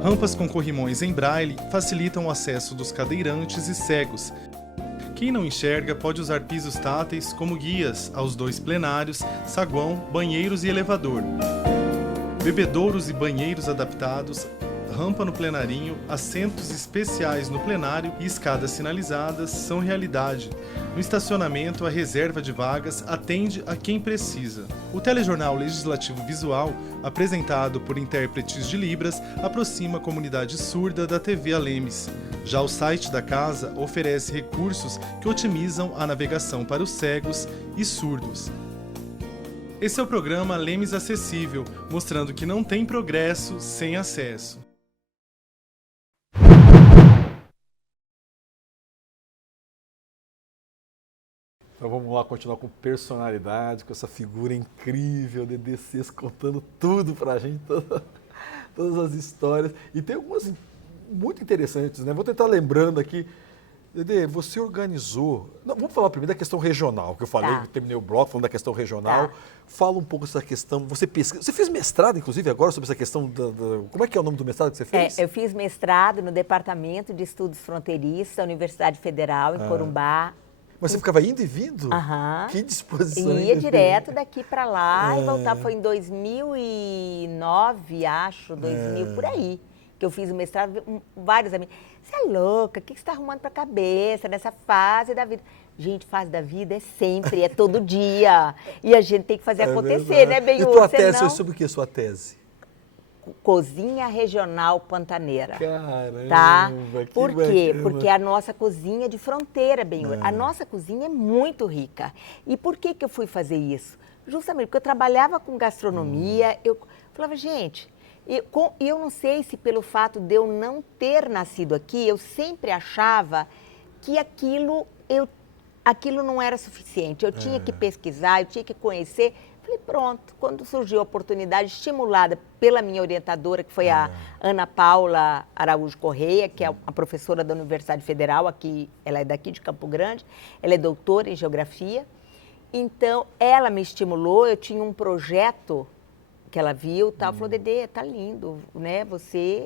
Rampas com corrimões em braille facilitam o acesso dos cadeirantes e cegos. Quem não enxerga pode usar pisos táteis como guias aos 2 plenários, saguão, banheiros e elevador. Bebedouros e banheiros adaptados, rampa no plenarinho, assentos especiais no plenário e escadas sinalizadas são realidade. No estacionamento, a reserva de vagas atende a quem precisa. O telejornal Legislativo Visual, apresentado por intérpretes de Libras, aproxima a comunidade surda da TV Alemes. Já o site da casa oferece recursos que otimizam a navegação para os cegos e surdos. Esse é o programa Lemes Acessível, mostrando que não tem progresso sem acesso. Então vamos lá continuar com personalidade, com essa figura incrível, Dedê Sesco contando tudo pra gente, todas as histórias. E tem algumas muito interessantes, né? Vou tentar lembrando aqui. Dedê, você organizou... Não, vamos falar primeiro da questão regional, que eu falei, eu terminei o bloco falando da questão regional. Fala um pouco dessa questão, você fez mestrado, inclusive, agora sobre essa questão Como é que é o nome do mestrado que você fez? Eu fiz mestrado no Departamento de Estudos Fronteiriços da Universidade Federal, em Corumbá. Mas você ficava indo e vindo? Que disposição. Ia direto daqui para lá e voltava. Foi em 2009, acho, 2000, por aí, que eu fiz o mestrado. Vários amigos. Você é louca, o que você está arrumando para a cabeça nessa fase da vida? Gente, fase da vida é sempre, é todo dia. E a gente tem que fazer acontecer, né, Benhur? E tua tese foi sobre o que, sua tese? Cozinha Regional Pantaneira. Caramba, tá? Por quê? Bacana. Porque a nossa cozinha é de fronteira, Benhur. A nossa cozinha é muito rica. E por que eu fui fazer isso? Justamente porque eu trabalhava com gastronomia, eu falava, gente, eu não sei se pelo fato de eu não ter nascido aqui, eu sempre achava que aquilo não era suficiente. Eu tinha que pesquisar, eu tinha que conhecer. Falei, pronto. Quando surgiu a oportunidade, estimulada pela minha orientadora, que foi a Ana Paula Araújo Correia, que é uma professora da Universidade Federal, aqui, ela é daqui de Campo Grande, ela é doutora em Geografia. Então, ela me estimulou, eu tinha um projeto que ela viu, tal, falou, Dedê, tá lindo, né?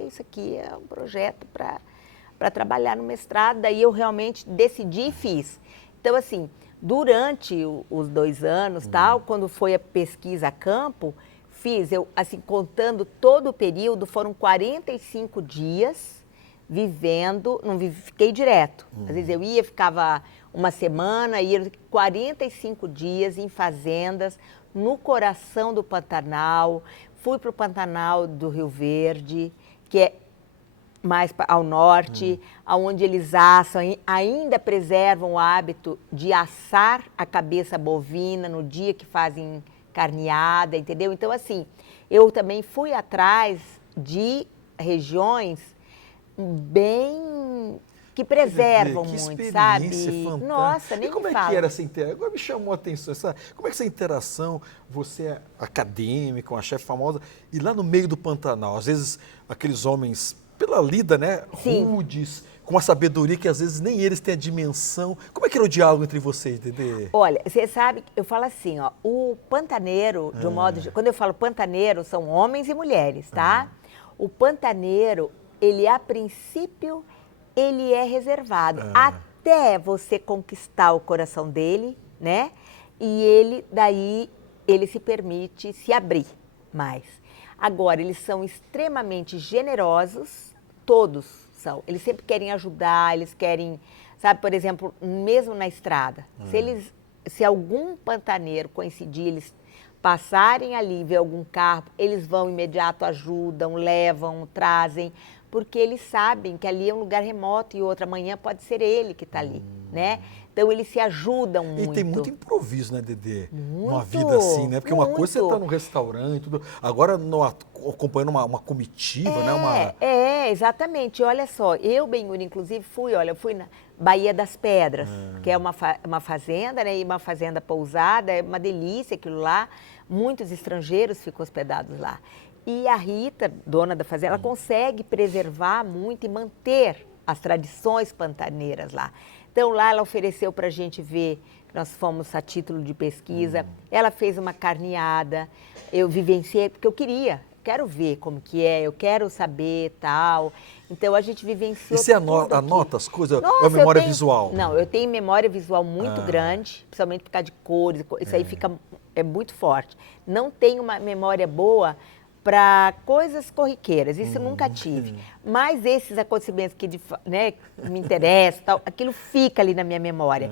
Isso aqui é um projeto para trabalhar no mestrado. Daí eu realmente decidi e fiz. Então, assim, durante os 2 anos, tal, quando foi a pesquisa a campo, eu, assim, contando todo o período, foram 45 dias vivendo, não fiquei direto. Às vezes eu ia, ficava uma semana, ia 45 dias em fazendas, no coração do Pantanal. Fui para o Pantanal do Rio Verde, que é mais ao norte, onde eles assam, ainda preservam o hábito de assar a cabeça bovina no dia que fazem carneada, entendeu? Então, assim, eu também fui atrás de regiões bem que preservam que muito, experiência sabe? fantástica. Nossa, nem E como me é fala. que era essa interação? Agora me chamou a atenção, como é que essa interação, você é acadêmica, uma chefe famosa, e lá no meio do Pantanal, às vezes aqueles homens, pela lida, né, Sim. rudes, com uma sabedoria que às vezes nem eles têm a dimensão. Como é que era o diálogo entre vocês, Dedê? Olha, você sabe, eu falo assim, ó, o pantaneiro, de um modo, quando eu falo pantaneiro, são homens e mulheres, tá? O pantaneiro, ele a princípio, ele é reservado, até você conquistar o coração dele, né? E daí, ele se permite se abrir mais. Agora, eles são extremamente generosos, todos são. Eles sempre querem ajudar, eles querem, sabe, por exemplo, mesmo na estrada. Se algum pantaneiro coincidir, eles passarem ali e ver algum carro, eles vão imediato, ajudam, levam, trazem, porque eles sabem que ali é um lugar remoto e outra manhã pode ser ele que está ali, né? Então, eles se ajudam muito. E tem muito improviso, né, Dedê? Muito, uma vida assim, né? Porque uma coisa é você muito. tá num restaurante, tudo. Agora, acompanhando uma comitiva, né? Exatamente. Olha só, eu, Benhur, inclusive, fui na Baía das Pedras, que é uma fazenda, né? E uma fazenda pousada, é uma delícia aquilo lá. Muitos estrangeiros ficam hospedados lá. E a Rita, dona da fazenda, ela consegue preservar muito e manter as tradições pantaneiras lá. Então, lá ela ofereceu para a gente ver, nós fomos a título de pesquisa, ela fez uma carneada, eu vivenciei, porque eu quero ver como que é, eu quero saber tal. Então, a gente vivenciou. E você tudo anota aqui. as coisas? Nossa, é memória eu tenho, visual? Não, eu tenho memória visual muito grande, principalmente por causa de cores, isso aí é muito forte. Não tenho uma memória boa para coisas corriqueiras, isso eu nunca tive. Mas esses acontecimentos que né, me interessam, tal, aquilo fica ali na minha memória.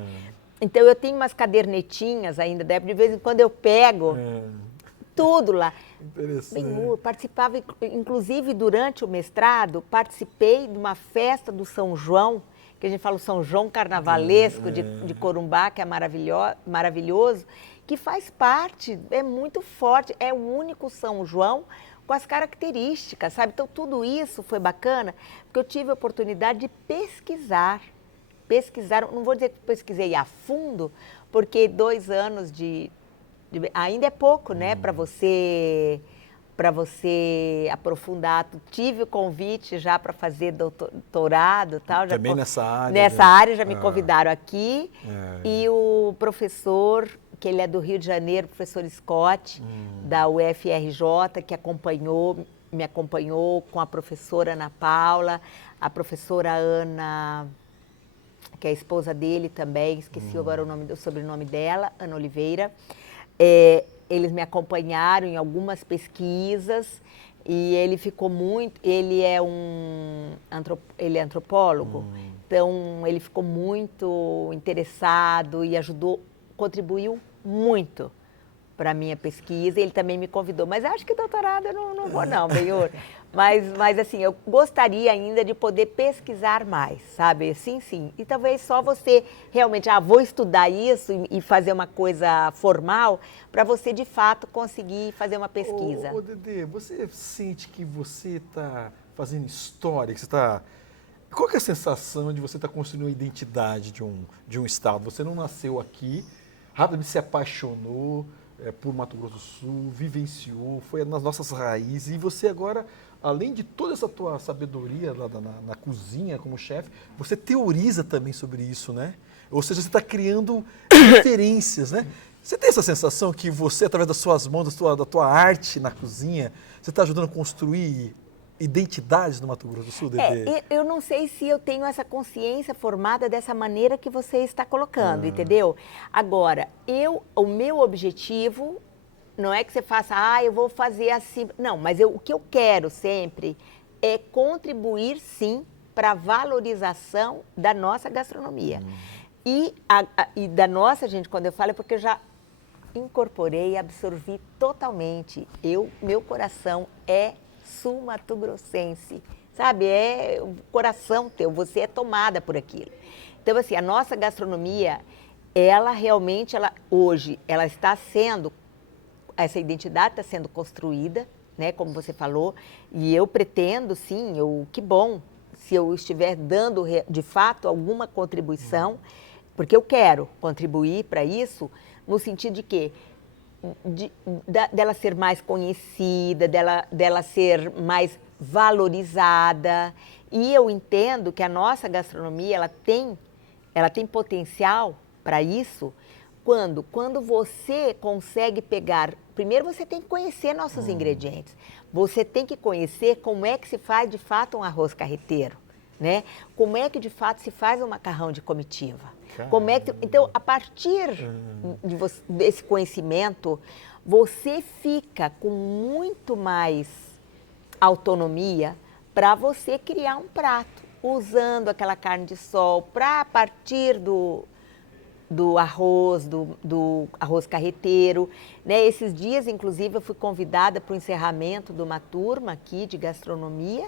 Então, eu tenho umas cadernetinhas ainda, de vez em quando eu pego tudo lá. Interessante. Benhur, participava, inclusive durante o mestrado, participei de uma festa do São João, que a gente fala o São João carnavalesco de Corumbá, que é maravilhoso, que faz parte, é muito forte, é o único São João com as características, sabe? Então, tudo isso foi bacana, porque eu tive a oportunidade de pesquisar, não vou dizer que pesquisei a fundo, porque 2 anos ainda é pouco, né, para você aprofundar. Tive o convite já para fazer doutorado e tal. Também nessa área? Nessa área já me convidaram aqui. E o professor, que ele é do Rio de Janeiro, o professor Scott, da UFRJ, que me acompanhou com a professora Ana Paula, a professora Ana, que é a esposa dele também, esqueci agora o sobrenome dela, Ana Oliveira. Eles me acompanharam em algumas pesquisas e ele é antropólogo, então ele ficou muito interessado e contribuiu muito para a minha pesquisa. Ele também me convidou, mas acho que doutorado eu não vou não, Benhur. Mas assim, eu gostaria ainda de poder pesquisar mais, sabe? Sim. E talvez só você realmente, vou estudar isso e fazer uma coisa formal para você, de fato, conseguir fazer uma pesquisa. Ô, Dedê, você sente que você está fazendo história, Qual que é a sensação de você estar construindo a identidade de um estado? Você não nasceu aqui, rapidamente se apaixonou, por Mato Grosso do Sul, vivenciou, foi nas nossas raízes. E você agora, além de toda essa tua sabedoria lá na cozinha como chefe, você teoriza também sobre isso, né? Ou seja, você está criando referências, né? Você tem essa sensação que você, através das suas mãos, da tua arte na cozinha, você está ajudando a construir identidades no Mato Grosso do Sul, Dedê? Eu não sei se eu tenho essa consciência formada dessa maneira que você está colocando, entendeu? Agora, o meu objetivo não é que você faça, eu vou fazer assim. Não, mas o que eu quero sempre é contribuir, sim, para a valorização da nossa gastronomia. E da nossa, gente, quando eu falo, é porque eu já incorporei, absorvi totalmente. Meu coração é sul-mato-grossense, sabe? É o coração teu, você é tomada por aquilo. Então, assim, a nossa gastronomia, ela realmente, hoje, ela está sendo, essa identidade está sendo construída, né, como você falou, e eu pretendo, sim, que bom, se eu estiver dando, de fato, alguma contribuição, porque eu quero contribuir para isso, no sentido de que dela ser mais conhecida, dela ser mais valorizada. E eu entendo que a nossa gastronomia ela tem potencial para isso quando você consegue pegar. Primeiro você tem que conhecer nossos ingredientes. Você tem que conhecer como é que se faz de fato um arroz carreteiro, né? Como é que de fato se faz um macarrão de comitiva. Então, a partir desse conhecimento, você fica com muito mais autonomia para você criar um prato, usando aquela carne de sol, a partir do arroz, do arroz carreteiro. Né? Esses dias, inclusive, eu fui convidada para o encerramento de uma turma aqui de gastronomia.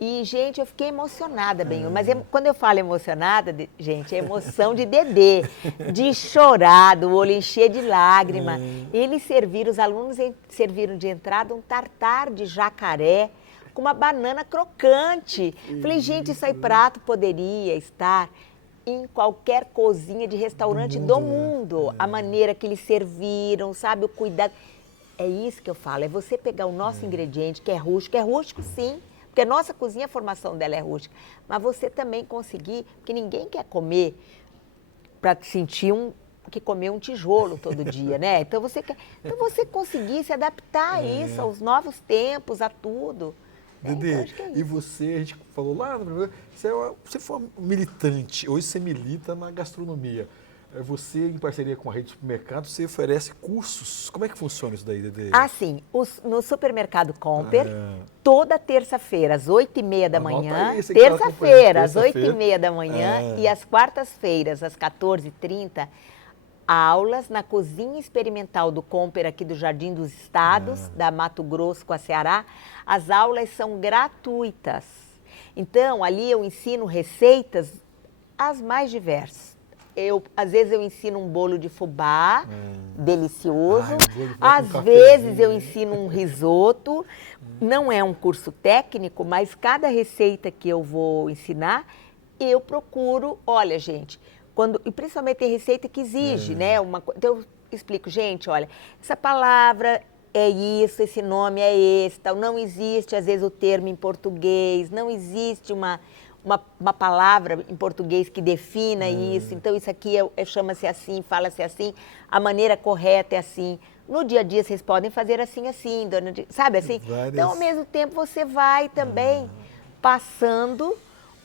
E, gente, eu fiquei emocionada, bem. Mas quando eu falo emocionada, gente, é emoção de Dedê, de chorar, do olho encher de lágrima. Os alunos serviram de entrada um tartar de jacaré com uma banana crocante. Falei, gente, isso aí prato poderia estar em qualquer cozinha de restaurante do mundo. A maneira que eles serviram, sabe, o cuidado. É isso que eu falo, é você pegar o nosso ingrediente, que é rústico sim, porque a nossa cozinha, a formação dela é rústica, mas você também conseguir, porque ninguém quer comer para sentir que comer um tijolo todo dia, né? Então você conseguir se adaptar a isso, aos novos tempos, a tudo. Dedê, então, e você, a gente falou lá no primeiro, você foi uma militante, hoje você milita na gastronomia. Você, em parceria com a rede de supermercados, você oferece cursos. Como é que funciona isso daí, Dedê? Sim. No supermercado Comper, toda terça-feira, às 8h30 da manhã. Terça-feira, às 8h30 da manhã. E às quartas-feiras, às 14h30, aulas na cozinha experimental do Comper, aqui do Jardim dos Estados, da Mato Grosso com a Ceará. As aulas são gratuitas. Então, ali eu ensino receitas as mais diversas. Às vezes eu ensino um bolo de fubá, delicioso. Às vezes eu ensino um risoto. Não é um curso técnico, mas cada receita que eu vou ensinar, eu procuro, olha, gente, e principalmente tem receita que exige, né? Então eu explico, gente, olha, essa palavra é isso, esse nome é esse, tal. Não existe, às vezes, o termo em português, não existe uma palavra em português que defina isso. Então, isso aqui chama-se assim, fala-se assim, a maneira correta é assim. No dia a dia, vocês podem fazer assim, sabe assim? Então, ao mesmo tempo, você vai também passando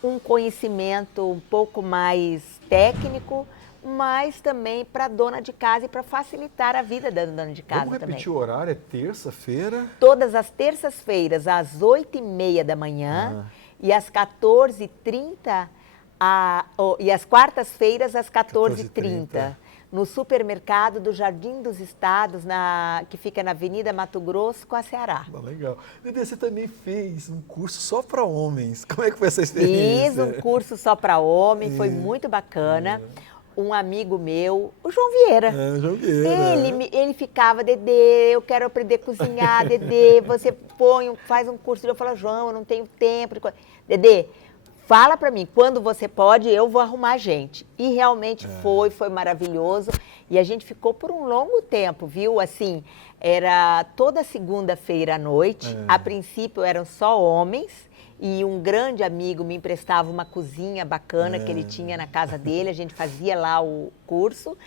um conhecimento um pouco mais técnico, mas também para a dona de casa e para facilitar a vida da dona de casa também. Vamos repetir o horário, é terça-feira? Todas as terças-feiras, às 8h30 da manhã. E às 14h30, e às quartas-feiras, às 14h30, no supermercado do Jardim dos Estados, que fica na Avenida Mato Grosso com a Ceará. Legal. Dedê, você também fez um curso só para homens. Como é que foi essa experiência? Fiz um curso só para homem, foi muito bacana. Um amigo meu, o João Vieira. João Vieira. Ele ficava, Dedê, eu quero aprender a cozinhar, Dedê, você faz um curso. Eu falo, João, eu não tenho tempo. Dedê, fala para mim, quando você pode, eu vou arrumar gente. E realmente foi maravilhoso. E a gente ficou por um longo tempo, viu? Assim, era toda segunda-feira à noite. A princípio eram só homens. E um grande amigo me emprestava uma cozinha bacana que ele tinha na casa dele. A gente fazia lá o curso.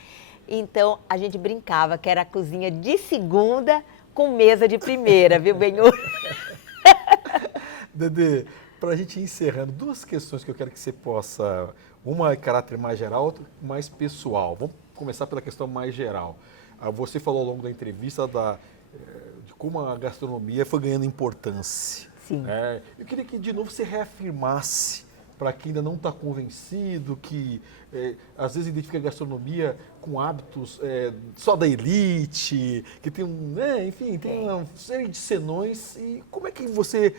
Então, a gente brincava que era a cozinha de segunda com mesa de primeira, viu, Benhur? Dedê, para a gente ir encerrando, 2 questões que eu quero que você possa, uma é caráter mais geral, outra mais pessoal. Vamos começar pela questão mais geral. Você falou ao longo da entrevista de como a gastronomia foi ganhando importância. Sim. Eu queria que, de novo, você reafirmasse para quem ainda não está convencido, que às vezes identifica a gastronomia com hábitos só da elite, que tem tem uma série de senões. E como é que você,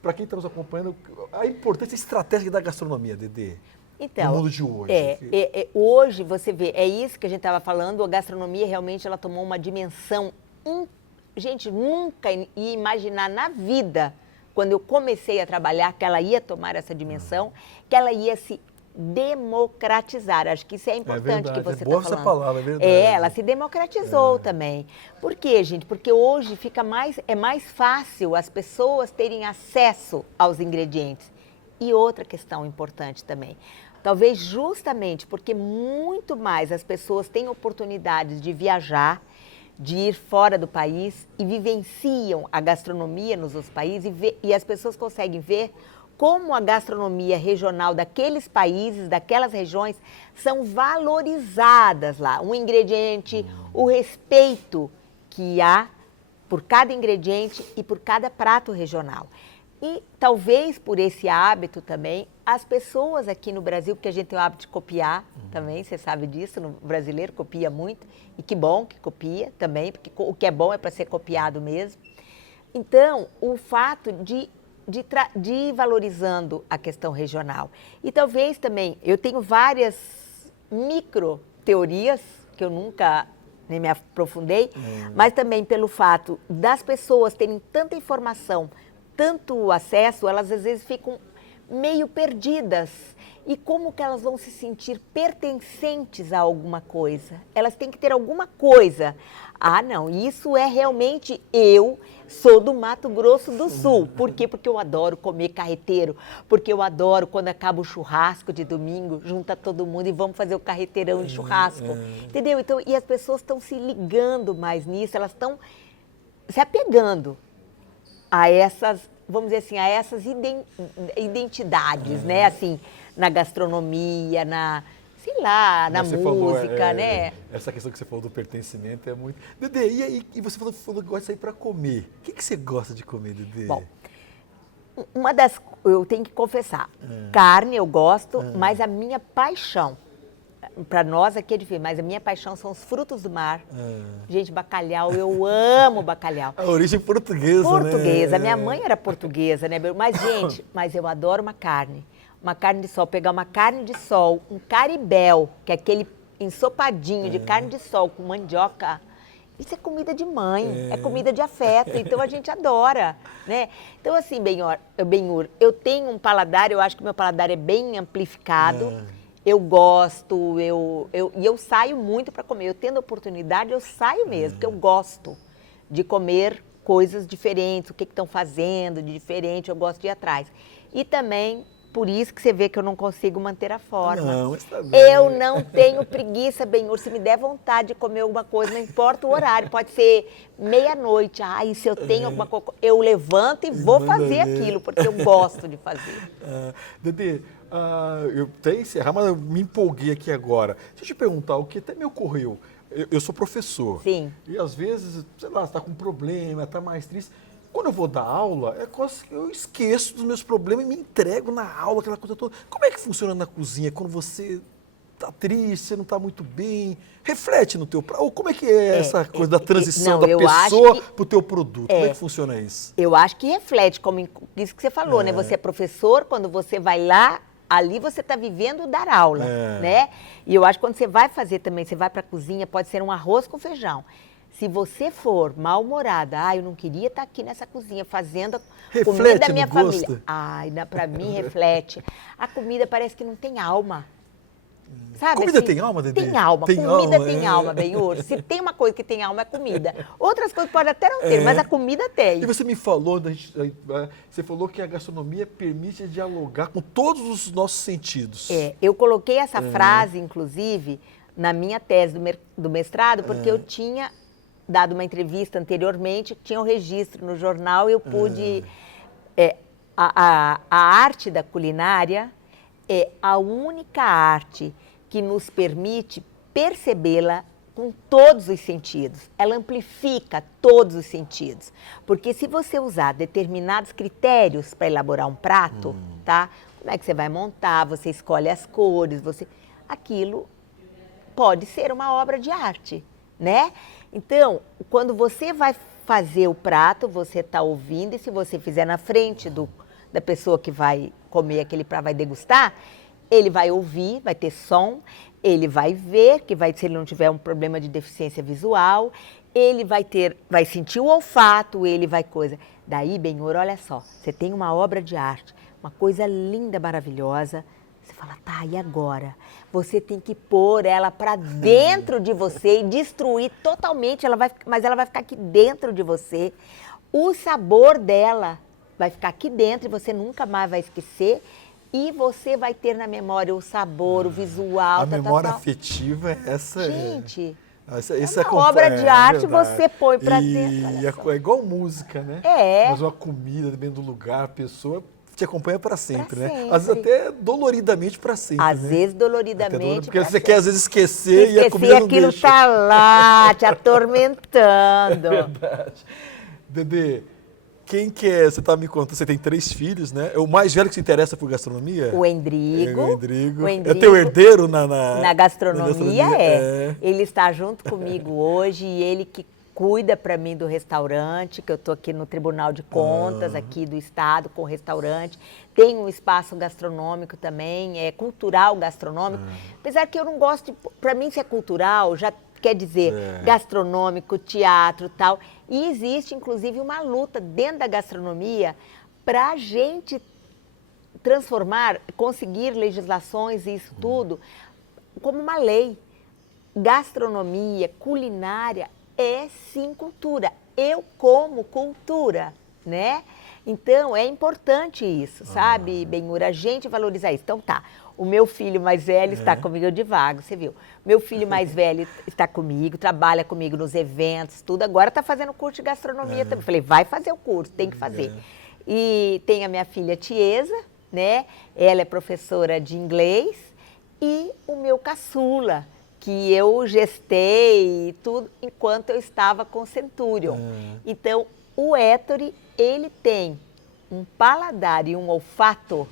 para quem está nos acompanhando, a importância estratégica da gastronomia, Dedê? Então, no mundo de hoje. Hoje, você vê, é isso que a gente estava falando, a gastronomia realmente ela tomou uma dimensão, gente, nunca ia imaginar na vida, quando eu comecei a trabalhar, que ela ia tomar essa dimensão, que ela ia se democratizar. Acho que isso é importante que você está falando. Essa palavra, é verdade. Ela se democratizou também. Por quê, gente? Porque hoje é mais fácil as pessoas terem acesso aos ingredientes. E outra questão importante também, talvez justamente porque muito mais as pessoas têm oportunidades de viajar, de ir fora do país e vivenciam a gastronomia nos outros países e as pessoas conseguem ver como a gastronomia regional daqueles países, daquelas regiões, são valorizadas lá. Um ingrediente, o respeito que há por cada ingrediente e por cada prato regional. E talvez por esse hábito também, as pessoas aqui no Brasil, porque a gente tem o hábito de copiar também, você sabe disso, o brasileiro copia muito, e que bom que copia também, porque o que é bom é para ser copiado mesmo. Então, o fato de ir valorizando a questão regional. E talvez também, eu tenho várias micro teorias, que eu nunca nem me aprofundei, mas também pelo fato das pessoas terem tanta informação, tanto acesso, elas às vezes ficam meio perdidas. E como que elas vão se sentir pertencentes a alguma coisa? Elas têm que ter alguma coisa. Ah, não, isso é realmente eu sou do Mato Grosso do Sul. Por quê? Porque eu adoro comer carreteiro, porque eu adoro quando acaba o churrasco de domingo, junta todo mundo e vamos fazer o carreteirão de churrasco. Entendeu? Então, e as pessoas estão se ligando mais nisso, elas estão se apegando a essas, vamos dizer assim, a essas identidades, né? Assim, na gastronomia, sei lá, na música, né? Essa questão que você falou do pertencimento é muito... Dedê, e você falou que gosta de sair para comer. O que você gosta de comer, Dedê? Bom, eu tenho que confessar, carne eu gosto, mas a minha paixão, para nós aqui é difícil, mas a minha paixão são os frutos do mar. Gente, bacalhau, eu amo bacalhau. A origem portuguesa, Portuguesa, né? minha mãe era portuguesa, né? Mas, gente, eu adoro uma carne de sol, pegar uma carne de sol, um caribel, que é aquele ensopadinho de carne de sol com mandioca. Isso é comida de mãe, é comida de afeto, então a gente adora, né? Então, assim, Benhur, eu tenho um paladar, eu acho que meu paladar é bem amplificado. Eu gosto, eu saio muito para comer. Eu tendo oportunidade, eu saio mesmo, porque eu gosto de comer coisas diferentes, o que estão fazendo de diferente, eu gosto de ir atrás. E também, por isso que você vê que eu não consigo manter a forma. Não, está bem. Eu não tenho preguiça, Benhur. Se me der vontade de comer alguma coisa, não importa o horário, pode ser meia-noite. E se eu tenho alguma coisa, eu levanto e vou fazer aquilo, porque eu gosto de fazer. Dedê, eu tenho que encerrar, mas eu me empolguei aqui agora. Deixa eu te perguntar, o que até me ocorreu. Eu sou professor. Sim. E às vezes, sei lá, você está com um problema, está mais triste. Quando eu vou dar aula, eu esqueço dos meus problemas e me entrego na aula, aquela coisa toda. Como é que funciona na cozinha quando você está triste, você não está muito bem? Reflete no teu... Ou como é que é essa coisa da transição da pessoa para o teu produto? Como é que funciona isso? Eu acho que reflete, como isso que você falou, né? Você é professor, quando você vai lá, ali você está vivendo dar aula, né? E eu acho que quando você vai fazer também, você vai para a cozinha, pode ser um arroz com feijão. Se você for mal-humorada, eu não queria estar aqui nessa cozinha fazendo a Reflete comida da no minha gosto? família. Para mim reflete. A comida parece que não tem alma. Sabe, Comida assim, tem alma, Dedê? Tem alma. Tem Comida alma, tem é. alma, Benhur. Se tem uma coisa que tem alma, é comida. Outras coisas podem até não ter, mas a comida tem. E você me falou, você falou que a gastronomia permite dialogar com todos os nossos sentidos. Eu coloquei essa frase, inclusive, na minha tese do mestrado, porque eu tinha dado uma entrevista anteriormente, tinha um registro no jornal e eu pude... A arte da culinária é a única arte que nos permite percebê-la com todos os sentidos. Ela amplifica todos os sentidos. Porque se você usar determinados critérios para elaborar um prato, tá? Como é que você vai montar, você escolhe as cores, aquilo pode ser uma obra de arte, né? Então, quando você vai fazer o prato, você está ouvindo, e se você fizer na frente da pessoa que vai comer aquele prato, vai degustar, ele vai ouvir, vai ter som, ele vai ver, se ele não tiver um problema de deficiência visual, ele vai sentir o olfato, ele vai coisa. Daí, Benhur, olha só, você tem uma obra de arte, uma coisa linda, maravilhosa, você fala, tá, e agora? Você tem que pôr ela para dentro de você e destruir totalmente, mas ela vai ficar aqui dentro de você. O sabor dela vai ficar aqui dentro e você nunca mais vai esquecer. E você vai ter na memória o sabor, o visual. A memória afetiva é essa. Gente, isso é uma obra de arte, você põe pra dentro. E é igual música, né? É. Mas uma comida, dependendo do lugar, a pessoa te acompanha para sempre, Pra né? sempre. Às vezes até doloridamente para sempre, Às né? vezes doloridamente. Porque pra você sempre. quer às vezes esquecer e a Esqueci, comida não aquilo deixa. tá lá, te atormentando. Verdade. Dedê, quem que é? Você tá me contando, você tem 3 filhos, né? É o mais velho que se interessa por gastronomia? O Endrigo. O Endrigo. O É Endrigo. teu herdeiro na gastronomia, é. Ele está junto comigo hoje e ele que cuida para mim do restaurante, que eu estou aqui no Tribunal de Contas, aqui do Estado, com o restaurante. Tem um espaço gastronômico também, cultural gastronômico. Apesar que eu não gosto, para mim se é cultural, já quer dizer gastronômico, teatro e tal. E existe, inclusive, uma luta dentro da gastronomia para a gente transformar, conseguir legislações e isso tudo como uma lei. Gastronomia, culinária é sim cultura. Eu como cultura, né? Então, é importante isso, sabe, Benhur? A gente valorizar isso. Então, tá, o meu filho mais velho está comigo, eu divago, você viu? Meu filho mais velho está comigo, trabalha comigo nos eventos, tudo. Agora está fazendo curso de gastronomia também. Falei, vai fazer o curso, tem que fazer. E tem a minha filha Tiesa, né? Ela é professora de inglês. E o meu caçula, que eu gestei e tudo enquanto eu estava com Centurion. Então, o Ettore, ele tem um paladar e um olfato.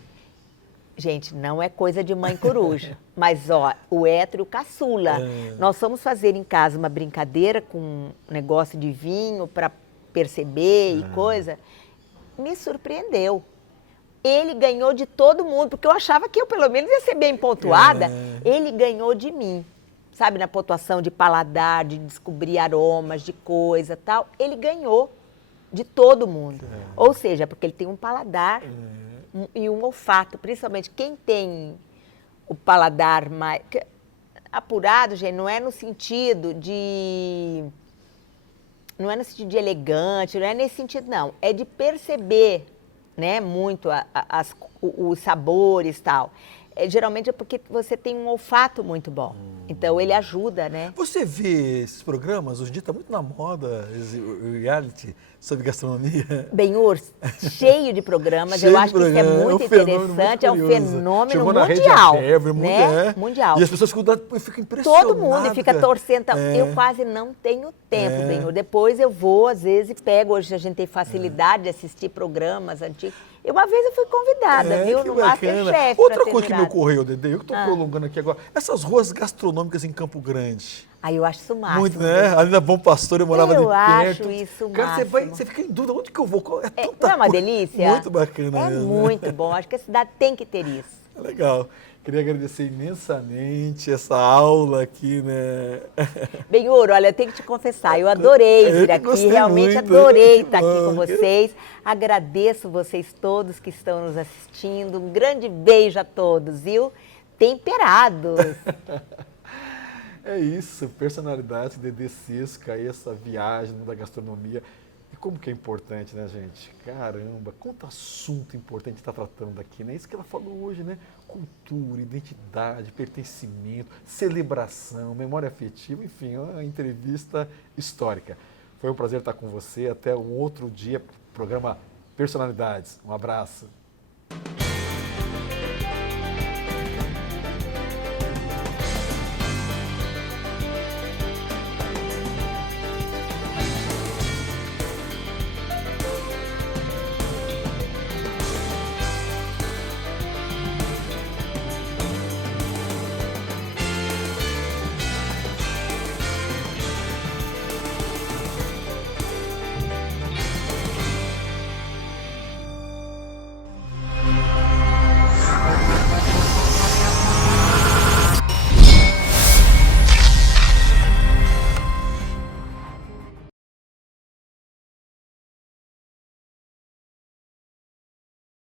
Gente, não é coisa de mãe coruja, mas ó, o Ettore, o caçula. Nós fomos fazer em casa uma brincadeira com um negócio de vinho para perceber e coisa. Me surpreendeu. Ele ganhou de todo mundo, porque eu achava que eu pelo menos ia ser bem pontuada. Ele ganhou de mim. Sabe, na pontuação de paladar, de descobrir aromas, de coisa tal, ele ganhou de todo mundo. Ou seja, porque ele tem um paladar e um olfato, principalmente quem tem o paladar mais apurado, gente, não é no sentido de elegante, não é nesse sentido, não. É de perceber, né, muito os sabores e tal. Geralmente é porque você tem um olfato muito bom. Então, ele ajuda, né? Você vê esses programas? Hoje em dia está muito na moda, o reality sobre gastronomia. Benhur, cheio de programas. Cheio eu de acho que isso é programa. muito É um fenômeno interessante. muito É um curioso. fenômeno Chegou na Rede mundial. Aberta, Né? Mundial. E as pessoas ficam impressionadas. Todo mundo fica torcendo. Eu quase não tenho tempo, Benhur. Depois eu vou, às vezes, e pego. Hoje a gente tem facilidade de assistir programas antigos. E uma vez eu fui convidada, viu? Que No bacana. Masterchef. Outra coisa que me ocorreu, Dedê, eu que estou prolongando aqui agora, essas ruas gastronômicas em Campo Grande. Aí eu acho isso máximo. Muito, né? Ali na Bom Pastor, eu morava ali perto. Eu acho isso Cara, máximo. você fica em dúvida, onde que eu vou? É Não tanta é uma coisa. delícia? Muito bacana É mesmo. muito bom. Acho que a cidade tem que ter isso. É legal. Queria agradecer imensamente essa aula aqui, né? Benhur, olha, eu tenho que te confessar, eu adorei vir aqui, realmente muito, adorei estar aqui com vocês. Agradeço vocês todos que estão nos assistindo. Um grande beijo a todos, viu? Temperados. É isso, personalidade, Dedê Sesca, essa viagem da gastronomia. E como que é importante, né, gente? Caramba, quanto assunto importante está tratando aqui, né? Isso que ela falou hoje, né? Cultura, identidade, pertencimento, celebração, memória afetiva, enfim, uma entrevista histórica. Foi um prazer estar com você. Até um outro dia, programa Personalidades. Um abraço.